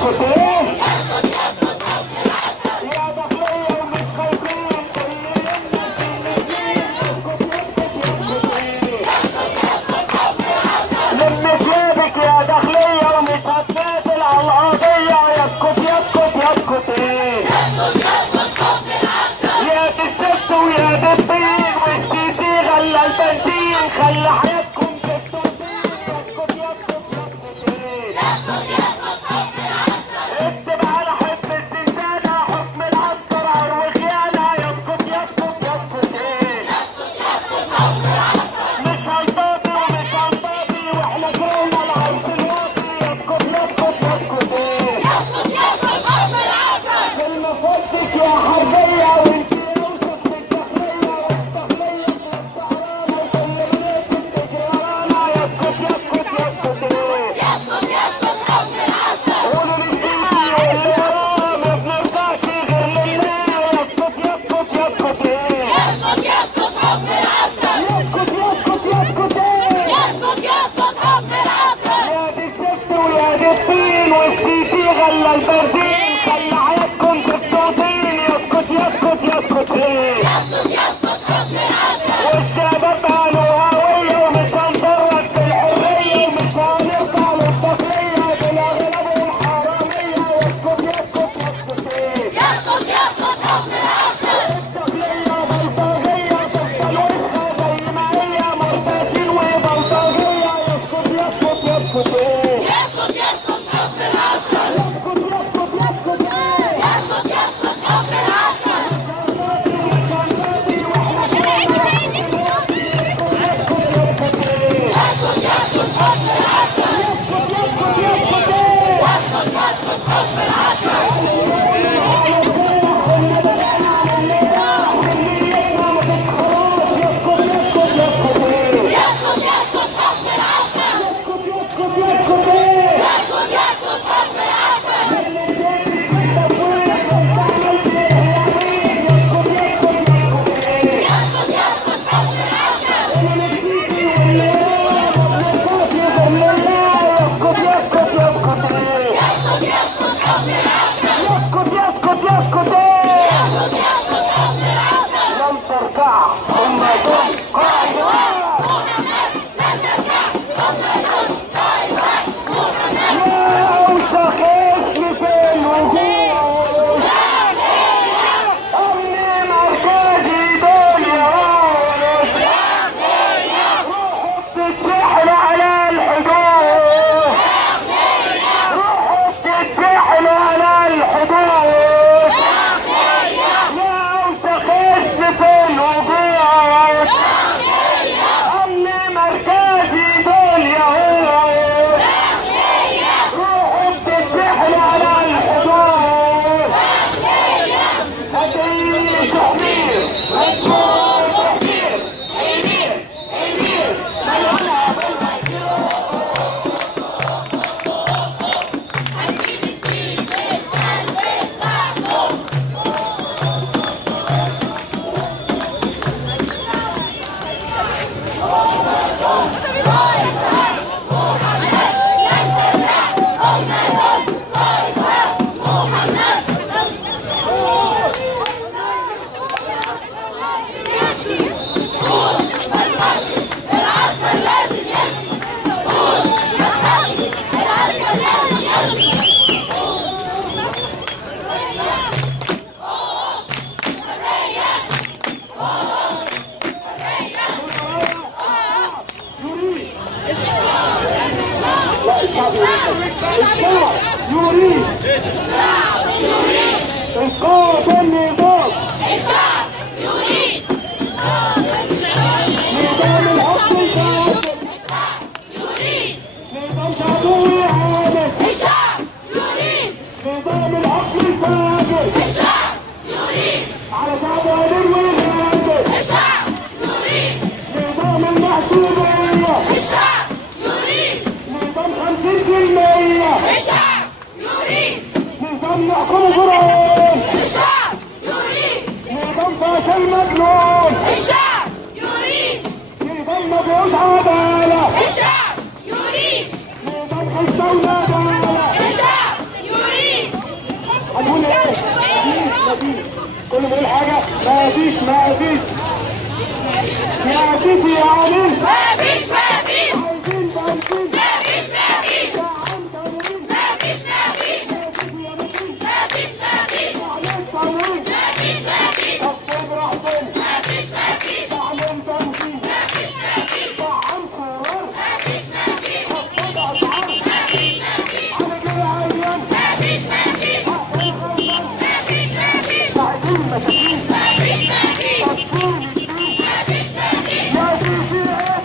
يسكت ايه؟ يسكت يسكت حكم العسكر يا داخلية ومش خايفين كلنا الاثنين يسكت يسكت يسكت ايه؟ يسكت يسكت حكم العسكر لم جيبك يا داخلية ومش هتنازل على القضية يسكت يسكت يسكت ايه؟ يسكت يسكت حكم العسكر يا دي الست ويا دي الطين والسيسي غلى البنزين خلى حياتكم في التوفيق يسكت يسكت يسكت ايه؟ يسكت يسكت حكم العسكر اكتب على حب الزنزانة حكم العسكر عروة خيانة يسكت يسكت يسكت ايه؟ يسكت يسكت حكم العسكر مش هنطاطي ومش هنطاطي واحنا جينا العيش الواطي يسكت يسكت يسكت ايه؟ يسكت يسكت حكم العسكر كلمة فوتك يا حربية وانت يوسف في الداخلية والداخلية في السهرانة وكل مليك بتجري ورانا يسكت يسكت يسكت ايه؟ يسكت يسكت حكم العسكر قولوا للسيسي واللي وراه ما بنرجعش غير لله يسكت يسكت يسكت ايه؟ يسكت يسكت حكم العسكر يسكت يسكت يسكت ايه؟ يسكت يسكت حكم العسكر يا دي الست ويا دي الطين والسيسي غلى البنزين خلى حياتكم في التوطين يسكت يسكت يسكت ايه؟ يسكت يسكت حكم العسكر والشباب قالوا هوية ومش هنفرط في الحرية ومش هنرجع للداخلية بالاغلب والحرامية يسكت يسكت يسكت ايه؟ يسكت يسكت حكم العسكر الداخلية بلطجية تفضل وسخة زي ما هي مرتاشين وبلطجية يسكت يسكت يسكت ايه؟ يسكت يسكت حكم العسكر يسكت يسكت يسكت ايه؟ يسكت يسكت حكم العسكر يسكت يسكت حكم العسكر يسكت يسكت يسكت ايه؟ يسكت يسكت حكم العسكر يسكت يسكت حكم العسكر يسكت يسكت يسكت ايه؟ يسكت يسكت حكم العسكر يسكت يسكت حكم العسكر يسكت يسكت حكم العسكر يسكت يسكت يسكت ايه؟ يسكت يسكت حكم العسكر لن تركع ثم دم قائد واحد محمد لن تركع ثم دم قائد واحد محمد يا وسخ اسمي في الوجود امني مركزي دول يا راس روحوا بتتسحل على الحدود روحوا بتتسحل على الحدود يا وسخ اسمي في الوجود امني مركزي دول يا هود روحوا بتتسحل على الحدود هديني شحمير هتكون تحمير حمير حمير ملعونها بالميكروب هنجيب السيسي هنزل محمود العسكر لازم يمشي ما تخافش العسكر لازم يمشي الشعب يريد اسقاط النظام الشعب يريد نظام الحكم الفاسد الشعب يريد نظام تعدوي عادل الشعب يريد نظام الحكم الفاسد الشعب يريد على تعبان والغادر الشعب يريد نظام المحسوبية الشعب يريد نظام 50% الشعب يريد نظام نحكم فرعون الشعب يريد مفيش. كل ما يقول حاجه مفيش مفيش. يا سيدي يا عميل مفيش مفيش عايزين بنزين مفيش مفيش يا عم تمرين مفيش مفيش يا سيدي يا مفيش مفيش مفيش تعليم تمرين مفيش مفيش طب راحتين مفيش مفيش تعليم تمرين مفيش مفيش طعم قرار مفيش مفيش خفض اسعار مفيش مفيش على كده عيان مفيش مفيش حق الغلبان مفيش مفيش ساعدين مساكين مفيش مفيش تطفيل الدين مفيش مفيش يا سيدي ايه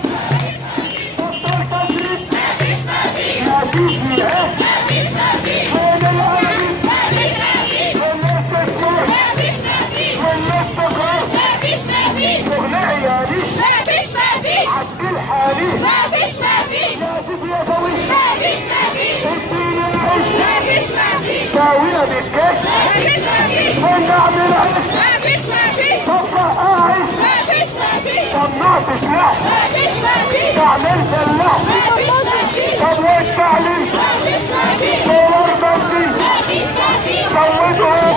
بطل تشريف مفيش مفيش يا سيدي ايه مفيش مفيش فين الامل مفيش مفيش فين التشكير مفيش مفيش فين الاستقرار مفيش مفيش شغل عيالي مفيش مفيش عدل حالي مفيش مفيش يا سيدي يا سوي مفيش مفيش اديني العيش مفيش مفيش ساوينا بالكيش مفيش مفيش ونعمل عيش مفيش مفيش صفى اعيش مفيش مفيش صنعت سلاح مفيش مفيش تعمل فلاح مفيش مفيش طب والتعليم مفيش مفيش صور بنزين مفيش مفيش زودهم